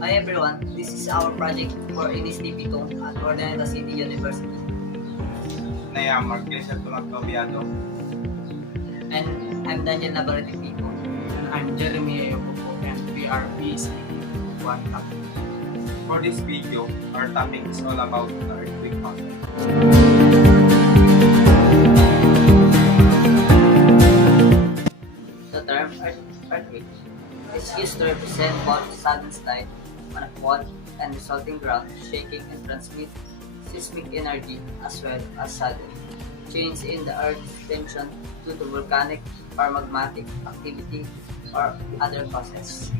Hi everyone, this is our project for NSTP 2 at Ordinary City University. Naya Marquez at Tumagbabiado. And I'm Daniel Navarrete Pico. And I'm Jeremy Ayopopo, and we are BSEE-1. For this video, our topic is all about the earthquake concept. The term earthquake is used to represent both sudden slide on a fault and resulting ground shaking and transmit seismic energy as well as sudden change in the earth's tension due to volcanic or magmatic activity or other causes.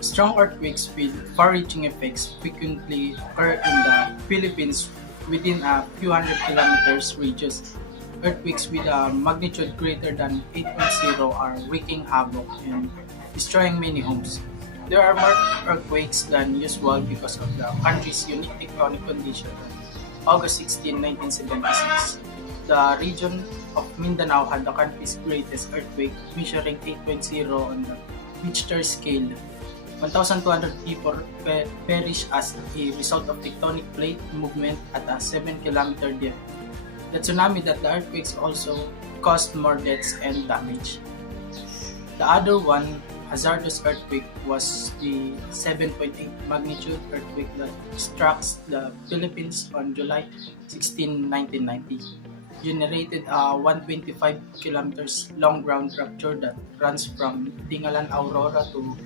Strong earthquakes with far-reaching effects frequently occur in the Philippines within a few hundred kilometers radius. Earthquakes with a magnitude greater than 8.0 are wreaking havoc and destroying many homes. There are more earthquakes than usual because of the country's unique tectonic condition. August 16, 1976, the region of Mindanao had the country's greatest earthquake, measuring 8.0 on the Richter scale. 1,200 people perished as a result of tectonic plate movement at a 7-kilometer depth. The tsunami that the earthquakes also caused more deaths and damage. The other one hazardous earthquake was the 7.8 magnitude earthquake that struck the Philippines on July 16, 1990. Generated a 125 kilometers long ground rupture that runs from Dingalan, Aurora to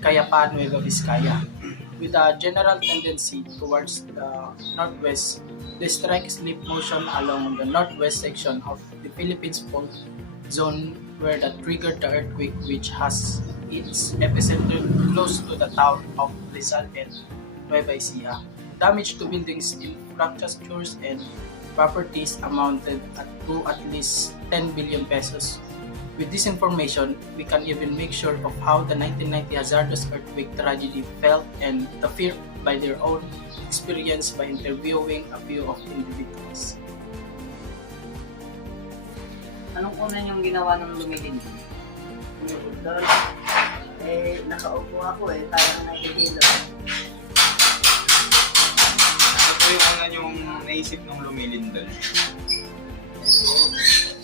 Cayapa, Nueva Vizcaya. With a general tendency towards the northwest, the strike slip motion along the northwest section of the Philippines fault zone where that triggered the earthquake, which has its epicenter close to the town of Rizal and Nueva Ecija. Damage to buildings, infrastructures, and properties amounted to at least 10 billion pesos. With this information, we can even make sure of how the 1990 hazardous earthquake tragedy felt and the fear by their own experience by interviewing a few of individuals. Anong una yung ginawa ng lumilin? Doon, nakaupo ako parang nakikilo. Ano po yung una yung naisip ng lumilindol?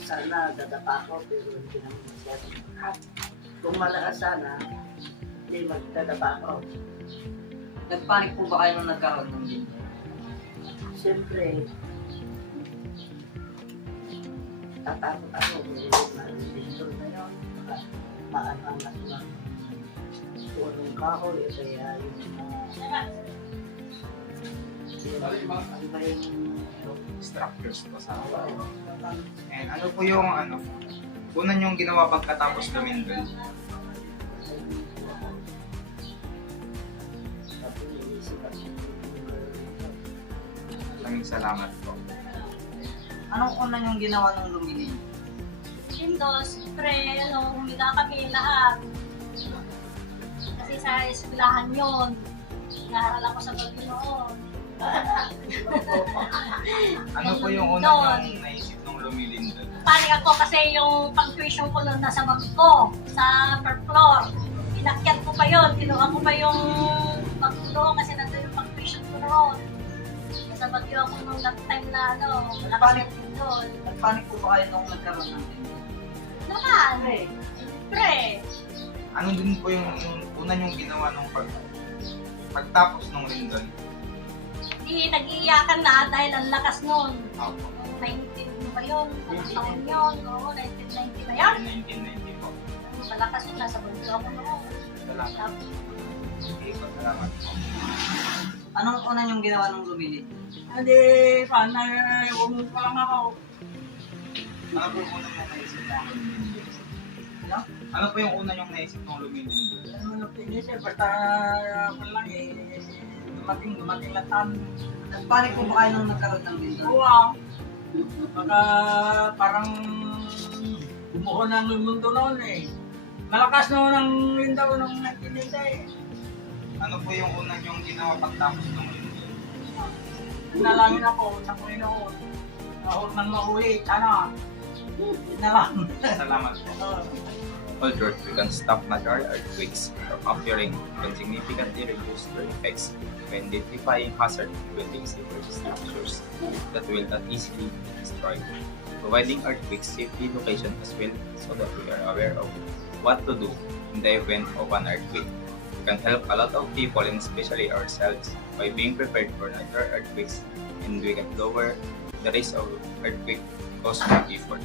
Sana dadapa ko, pero hindi naman masyado. Kung malakas sana, hindi magdadapa ako. Nagpanik po ba kayo nung nagkaroon ng lindol? Siyempre, tatakot ako, may malindol na yun. Maanangat na punong kahoy, kaya yung ano ba yung Structures po sa And ano po yung una yung ginawa pagkatapos lumindol? Maraming salamat po. Anong una yung ginawa ng lumilin? Windows, pre, humiga kami lahat. Kasi sa eskwelahan yun. Naaral ako sa gabi noon. Ano po yung una yung naisip ng lumilindol? Panik ako kasi yung pang-tuition ko noon nasa bag ko, sa per floor. Inakyat ko pa yun, kinuha ko pa yung bag ko doon kasi nandun yung pang-tuition ko noon. Nasa bagyo ako nung that time na wala kasi doon. Nagpanik po ba kayo nung nagkaroon ng lindol? Naman, pre. Ano din po yung una yung ginawa nung pagtapos ng lindol? Di, nag-iiyakan na dahil ang lakas noon. Opo. 19 ba yun? Anong taon yun? Oo, 1990 ba yun? 1990 po. Malakas yun, nasa bundok ako noon. Salamat. Okay po, salamat po. Anong una yung ginawa ng lumilin? Hindi, paano umupo lang ako. Ano po yung una yung naisip ng lumilindol? Ano? Ano po yung una yung naisip ng lumilindol? Ano nung pinisip, basta lang dumating na taon. Nagpanik po ba kayo nung nagkaroon ng lindol? Wow! Baka parang bumuho na ng mundo noon Malakas noon ang lindaw ng 1990 Ano po yung una yung ginawa pagtapos ng lindol? Nalangin ako sa Panginoon. Huwag nang mauwi, sana. Yun na lang. Salamat po. culture, we can stop natural earthquakes from occurring and significantly reduce their effects by identifying hazard buildings and structures that will not easily be destroyed. Providing earthquake safety education as well so that we are aware of what to do in the event of an earthquake. We can help a lot of people and especially ourselves by being prepared for natural earthquakes, and we can lower the risk of earthquake caused by effort.